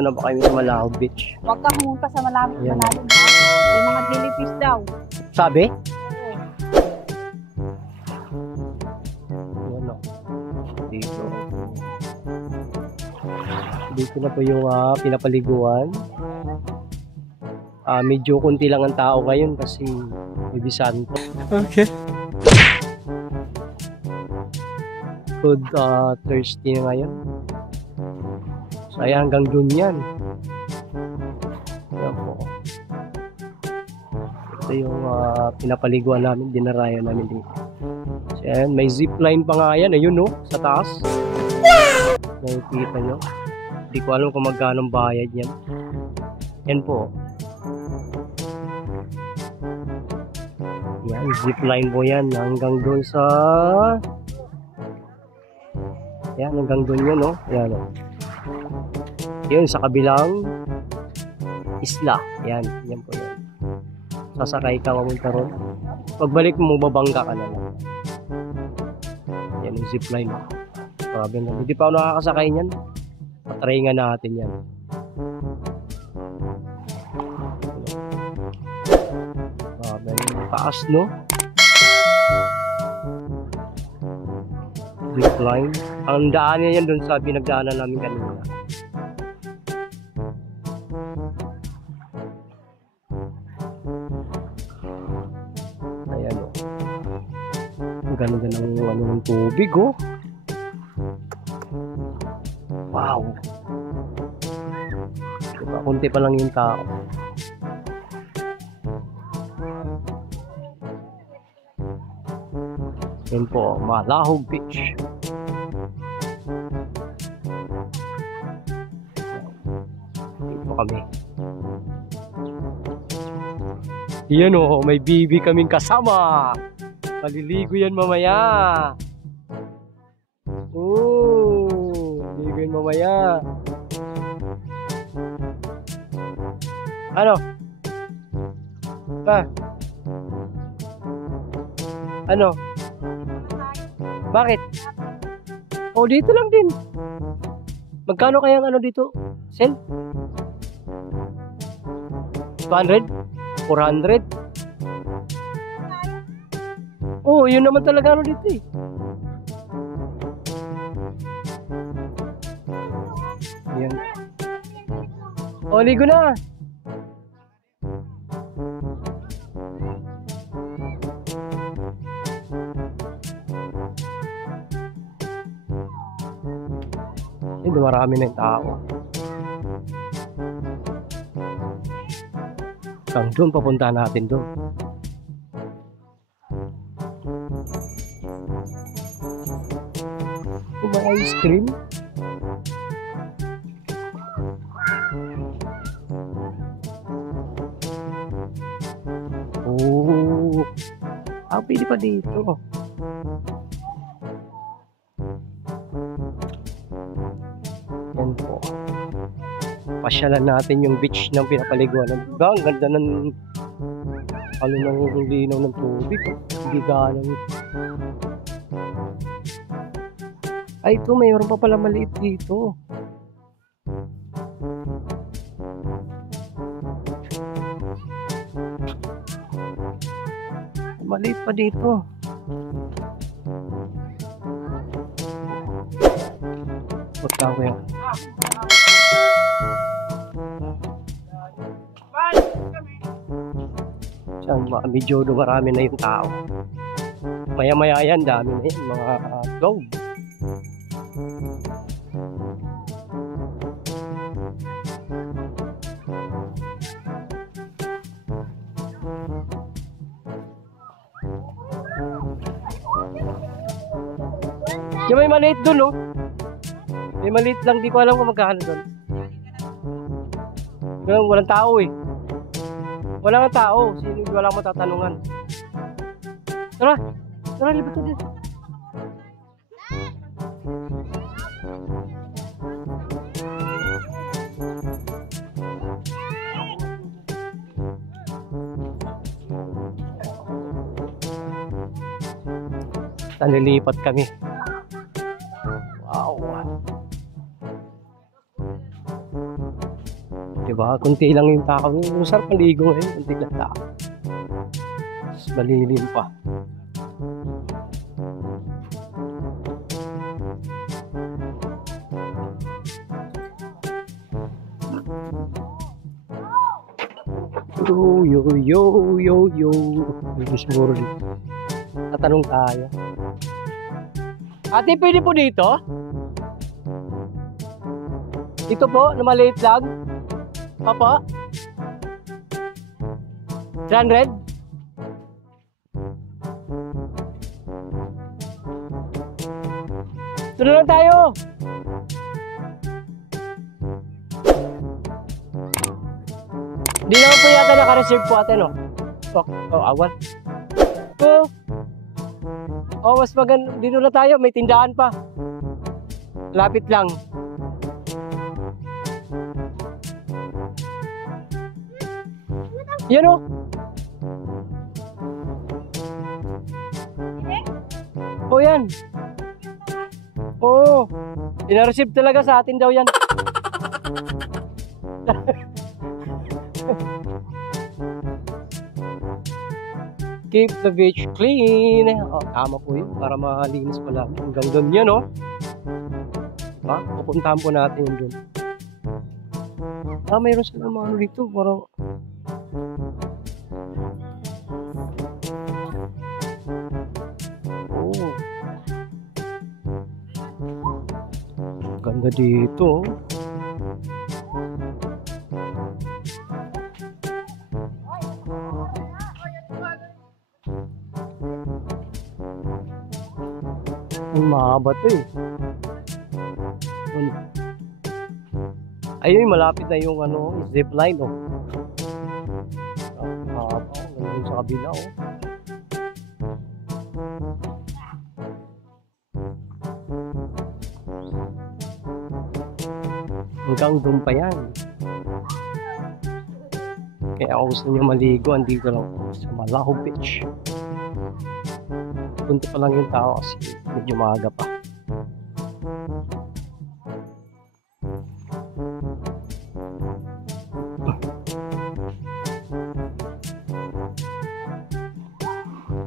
Nandito na ba kayo sa Malahog Beach? Huwag ka pumunta sa malalim ha. May mga jellyfish daw. Sabi? Oo. Yan o. Dito. Dito na po yung pinapaliguan. Medyo kunti lang ang tao ngayon kasi may Santo. Okay. Good Thursday na ngayon. So ayan, hanggang dun yan. Ayan po. Ito yung pinapaliguan namin, dinarayan namin dito. So ayan, may zipline pa nga yan. Ayun no, sa taas. Nakikita nyo. Hindi ko alam kung magkano bayad yan. Yan po. Yan, zipline po yan. Hanggang dun sa... Yan, hanggang dun yun, no? Yan, no? Yun, sa kabilang isla. Yan, yan po yan. Sasakay ka, mamunta ron. Pagbalik mo, babangga ka na lang. Yan, yung zipline. Sabi na, hindi pa ako nakakasakay niyan. Patry nga natin yan. Sabi na, taas, no? Zipline. Ang daan niya yan dun sa pinagdaanan namin kanina. Ayan o. Ang ganda ng tubig o. Wow. Diba, kunti pa lang yung tao. Yan po, Malahog Beach. Dito kami. Yan o, may bibi kaming kasama. Maliligo yan mamaya. Ligo yan mamaya. Ano? Ano? Bakit? Oh, dito lang din. Magkano kaya ang ano dito? Sen? 200? 400? Oh, yun naman talaga ano dito eh. Yan. Oh, ligo na. Hindi, marami na yung tao. Hanggang doon, papunta natin doon. May ice cream. Oh, pwede pa dito. Yan po. Pasyalan natin yung beach ng pinapaliguan. Diba? Ang ganda ng ano ng linaw ng tubig. Hindi ganang. Ay, ito, mayroon pa pala maliit dito. Maliit pa dito. Punta ko yan. Medyo marami na yung tao. Maya-maya yan, dami na yan, mga globe. Yung may maliit dun, no? May maliit lang, di ko alam kung magkano dun. Walang tao eh. Wala nga tao. Sino wala mo tatanungan? Tara! Tara, libat na din. Nalilipat kami. Wow! Diba? Kunti lang yung tao. Yung sarap maligo ngayon, kunti lang tao. Mas malilim pa. Yo, yo, yo, yo, yo. English Morley. Tatanong tayo. Ate, pwede po dito? Dito po, na maliit lang. Papa? 300? Ito na lang tayo. Hindi naman po yata naka-reserve po ate, no? Awal. Mas maganda. Dito na tayo, may tindahan pa. Lapit lang. Yan o. Yan. Ina-receive talaga sa atin daw yan. Keep the beach clean. Tama po yun. Para malinis pala. Hanggang doon yun, no? Diba? Pupuntahan po natin yun doon. Mayroon sila mga ano dito. Parang... Ganda dito. Ang mahaba to eh. Ayun, malapit na yung ano, zipline oh. Mahaba, ganun sa kabila oh. Hanggang doon pa yan. Kaya kung gusto nyo maligo, andito lang sa Malaho Beach. Punta pa lang yung tao kasi medyo maaga pa.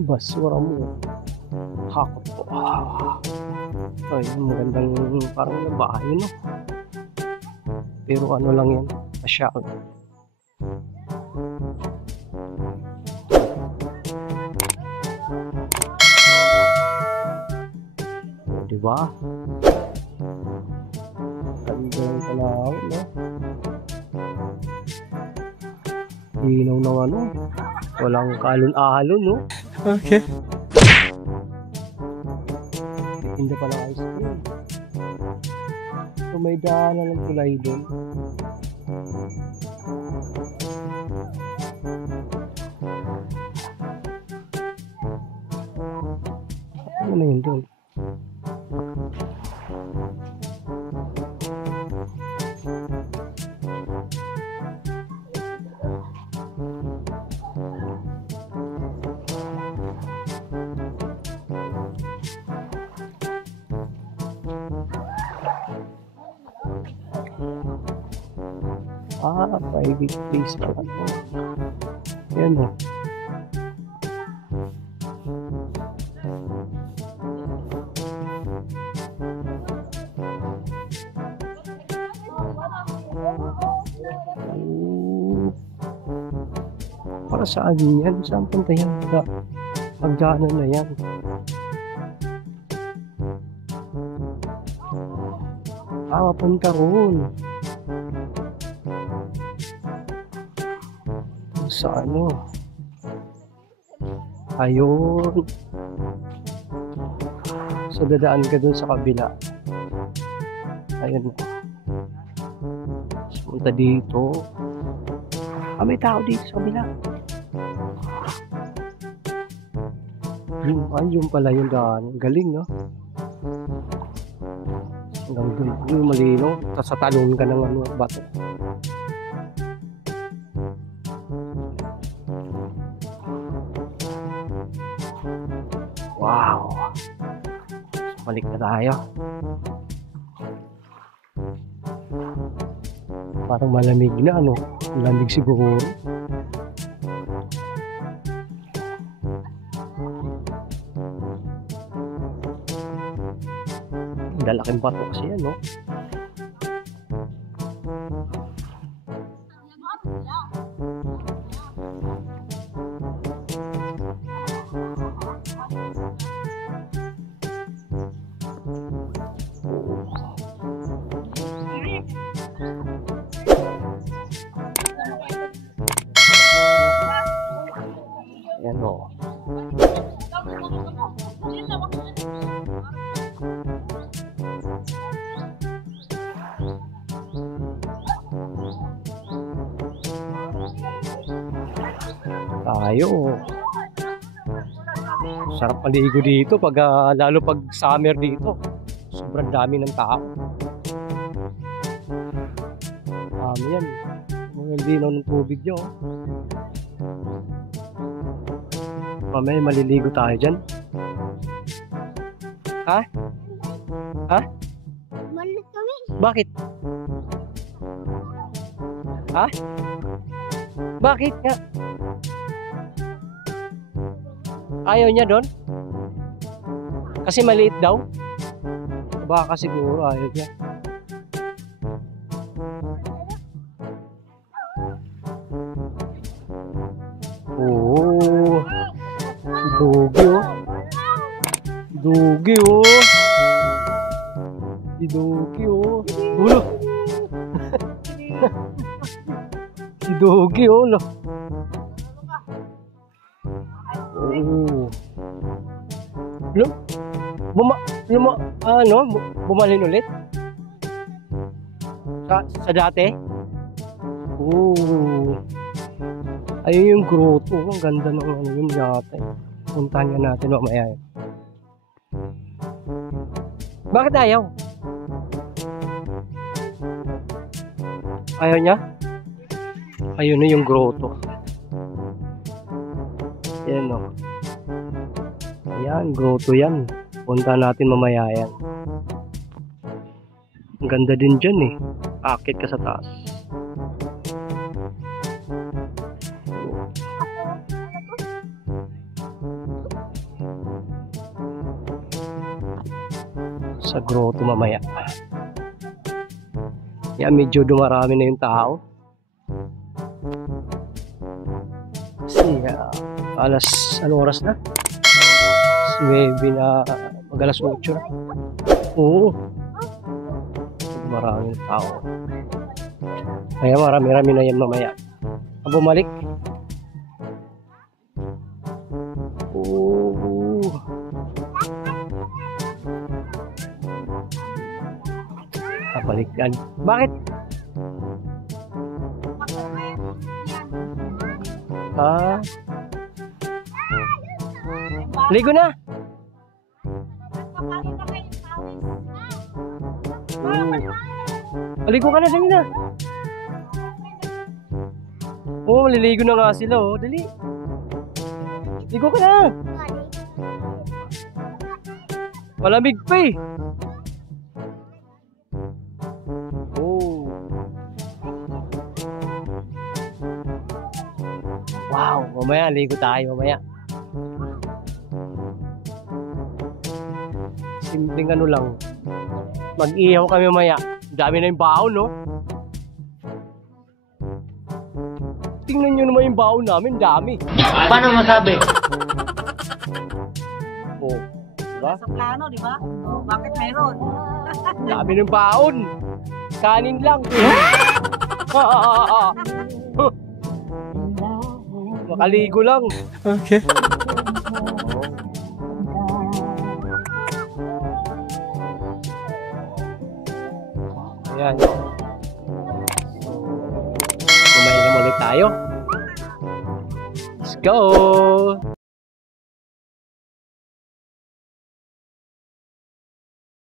Basura mo. Hakot po. Ay, magandang parang nabahay, no? Pero ano lang yan, masyado. Diba? Ganda ng panahon, no? Linaw ng ano, walang kalon-alon, no? Okay. Tinda pa ng ice cream. So may daanan ng tulay doon. Ano na yun doon? Private place pala po. Yan o. Para saan yan? Saan punta yan? Pagdaanan na yan. Papunta roon. Sa ano? Ayun. So dadaan ka dun sa kabila. Ayun. So, punta dito. May tao dito sa kabila. Ayun pala yung daan. Galing, no? Hanggang dun. Yung malino. Tapos sa talon ka ng ano, bato. Wow! Balik na tayo. Parang malamig na, ano? Malamig siguro. Dalaking bato kasi yan, no? Ayan, no? Tayo. Sarap maligo dito pag lalo pag summer dito. Sobrang dami ng tao. Yan. Ang linaw ng tubig nyo. Mamaya maliligo tayo dyan. Ha? Ha? Malit kami. Bakit? Ha? Bakit nga? Ayaw niya doon? Kasi maliit daw? Baka siguro ayaw niya. Oo. Si Dogi, oh. Si Dogi, oh. Si Dogi, oh. Ulo. Si Dogi, oh. Bumalin ulit? Sa dati? Ayun yung grotto. Ang ganda ng ano yung yata. Puntahan nga natin mamaya. Bakit ayaw? Ayaw niya? Ayun na yung grotto. Yan, no? Ayan, grotto yan. Puntahan natin mamaya yan. Ang ganda din dyan eh. Akit ka sa taas. Sa grotto mamaya. Yan, medyo dumarami na yung tao. Kasi anong oras na? 9 na, mag-alas 8 na. Oo. Maraming tao. Kaya marami-rami na yan mamaya. Ang bumalik. Oo. Kabalikan. Bakit? Ligo na. Ligo ka na, dali na. Oo, maliligo na nga sila, oh. Dali. Ligo ka na. Malamig pa eh. Oh. Wow, mamaya ligo tayo, mamaya. Simpleng ano lang. Mag-ihaw kami mamaya. Dami na yung baon, no? Tingnan nyo naman yung baon namin, dami. Paano masabi? Oh, diba? Sa plano, di ba? Oh, bakit meron? Dami ng baon. Kanin lang. Makaligo lang. Okay. Ayan. Kumain na ulit tayo. Let's go!